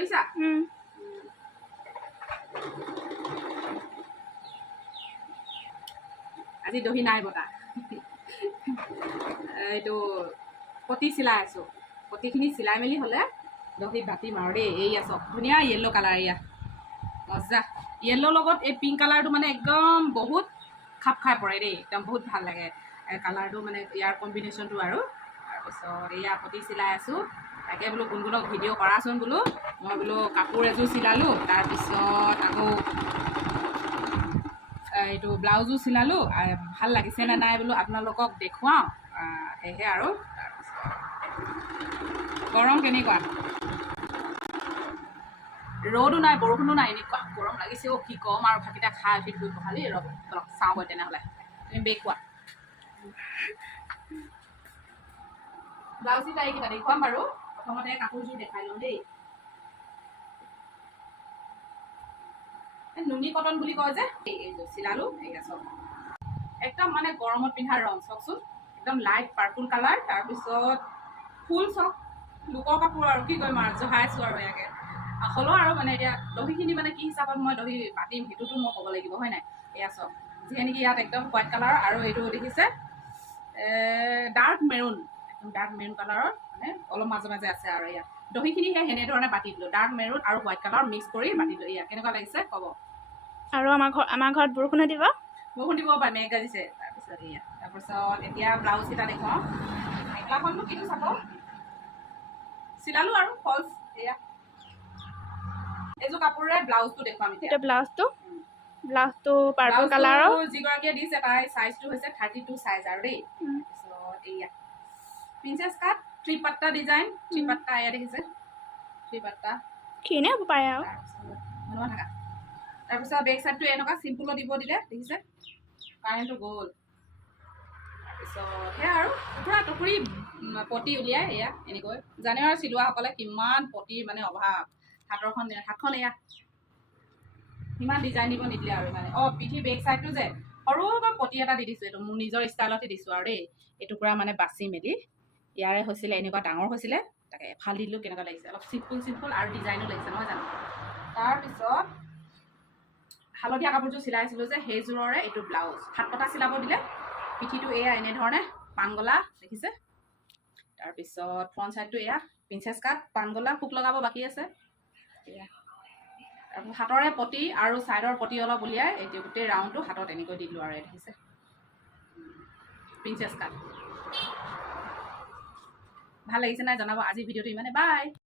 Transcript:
কৰিছা আজি দহি নাই বতা এইটো পতি চিলাই আছো পতিখিনি চিলাই মেলি হ'লে দহি বাতিম আৰু দেই এইয়া চব ধুনীয়া য়েল্ল' কালাৰ এয়া মজা য়েল্ল' লগত এই পিংক কালাৰটো মানে একদম বহুত খাপ খাই পৰে দেই একদম বহুত ভাল লাগে কালাৰটো মানে ইয়াৰ কম্বিনেশ্যনটো আৰু তাৰপিছত এয়া পতি চিলাই আছোঁ তাকে বোলো গুণগুণক ভিডিঅ' কৰাচোন বোলো মই বোলো কাপোৰ এযোৰ চিলালোঁ তাৰপিছত আকৌ এইটো ব্লাউজো চিলালোঁ ভাল লাগিছে নে নাই বোলো আপোনালোকক দেখুৱাওঁ সেয়েহে আৰু গৰম কেনেকুৱা ৰ'দো নাই বৰষুণো নাই এনেকুৱা গৰম লাগিছে অ' কি ক'ম আৰু ভাতকেইটা খাই উঠি ধুই পখালি ৰ'ব অলপ চাওঁ গৈ তেনেহ'লে তুমি বেগ কোৱা ব্লাউজ চিলাই এইকেইটা দেখুৱাম বাৰু প্ৰথমতে কাপোৰযোৰ দেখাই লওঁ দেই নুনি কটন বুলি কয় যে এইযোৰ চিলালোঁ এইয়া চব একদম মানে গৰমত পিন্ধা ৰং চাওকচোন একদম লাইট পাৰ্পল কালাৰ তাৰপিছত ফুল চক লোকৰ কাপোৰ আৰু কি কৰিম আৰু জহাইছোঁ আৰু ইয়াকে হ'লেও আৰু মানে এতিয়া দহিখিনি মানে কি হিচাপত মই দহি পাতিম সেইটোতো মই ক'ব লাগিব হয় নাই এয়া চব যিহে নেকি ইয়াত একদম হোৱাইট কালাৰ আৰু এইটো দেখিছে ডাৰ্ক মেৰুন একদম ডাৰ্ক মেৰুন কালাৰৰ মানে অলপ মাজে মাজে আছে আৰু ইয়াত দহিখিনি সেই সেনেধৰণে বাতি দিলোঁ ডাৰ্ক মেৰুন আৰু হোৱাইট কালাৰ মিক্স কৰি বাতি দিলোঁ এয়া কেনেকুৱা লাগিছে ক'ব আৰু আমাৰ ঘৰত বৰষুণো দিব বৰষুণ দিব পাৰে মেঘ গাজিছে তাৰপিছত এয়া তাৰপিছত এতিয়া ব্লাউজ কেইটা দেখুৱাওঁ মেখেলাখননো কিনো চাব চিলালোঁ আৰু ফলছ এয়া এইযোৰ কাপোৰে ব্লাউজটো দেখুৱাম এতিয়া ব্লাউজটো পাৰ্পল কালাৰৰ যিগৰাকীয়ে দিছে তাই চাইজটো হৈছে 32 চাইজ আৰু দেই তাৰপিছত এয়া প্ৰিন্সেছ কাট থ্ৰী পাট্টা ডিজাইন থ্ৰী পাট্টা এয়া দেখিছে থ্ৰী পাট্টা খিনে হ'ব পাৰে আৰু তাৰপিছত বেক চাইডটো এনেকুৱা চিম্পুলত দিব দিলে দেখিছে কাৰেণ্টটো গ'ল তাৰপিছত সেয়া আৰু টুকুৰা টুকুৰি পতি উলিয়াই এয়া এনেকৈ জানে আৰু চিলোৱাসকলে কিমান পতিৰ মানে অভাৱ হাতখন এয়া ইমান ডিজাইন দিব নিদিলে আৰু মানে পিঠি বেক চাইডটো যে সৰুকৈ পতি এটা দি দিছোঁ এইটো মোৰ নিজৰ ষ্টাইলতে দিছোঁ আৰু দেই এই টুকুৰা মানে বাচি মেলি ইয়াৰে হৈছিলে এনেকুৱা ডাঙৰ হৈছিলে তাকে এফাল দি দিলোঁ কেনেকুৱা লাগিছে অলপ চিম্পুল আৰু ডিজাইনো লাগিছে নহয় জানো তাৰপিছত হালধীয়া কাপোৰযোৰ চিলাইছিলোঁ যে সেইযোৰৰে এইটো ব্লাউজ হাত কটা চিলাব দিলে পিঠিটো এয়া এনেধৰণে পানগলা দেখিছে তাৰপিছত ফ্ৰণ্ট চাইডটো এয়া প্ৰিন্সেছ কাট পানগলা হুক লগাব বাকী আছে এয়া তাৰপিছত হাতৰে পতি আৰু ছাইডৰ পতি অলপ উলিয়াই এতিয়া গোটেই ৰাউণ্ডটো হাতত এনেকৈ দি দিলোঁ আৰু দেখিছে প্ৰিন্সেছ কাট ভাল লাগিছে নাই জনাব আজি ভিডিঅ'টো ইমানে বাই